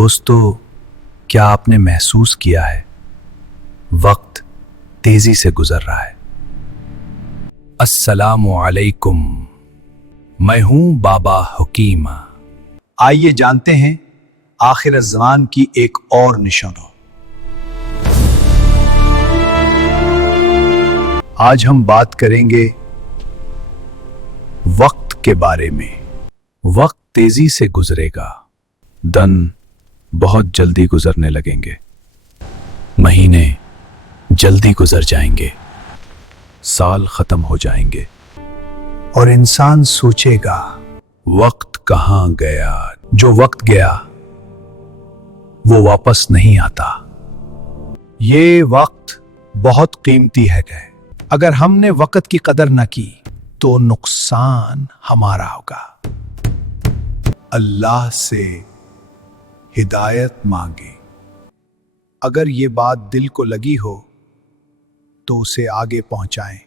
دوستو، کیا آپ نے محسوس کیا ہے وقت تیزی سے گزر رہا ہے؟ السلام علیکم، میں ہوں بابا حکیم۔ آئیے جانتے ہیں آخر الزمان کی ایک اور نشانوں۔ آج ہم بات کریں گے وقت کے بارے میں۔ وقت تیزی سے گزرے گا، دن بہت جلدی گزرنے لگیں گے، مہینے جلدی گزر جائیں گے، سال ختم ہو جائیں گے، اور انسان سوچے گا وقت کہاں گیا؟ جو وقت گیا وہ واپس نہیں آتا۔ یہ وقت بہت قیمتی ہے کہ اگر ہم نے وقت کی قدر نہ کی تو نقصان ہمارا ہوگا۔ اللہ سے ہدایت مانگیں۔ اگر یہ بات دل کو لگی ہو تو اسے آگے پہنچائیں۔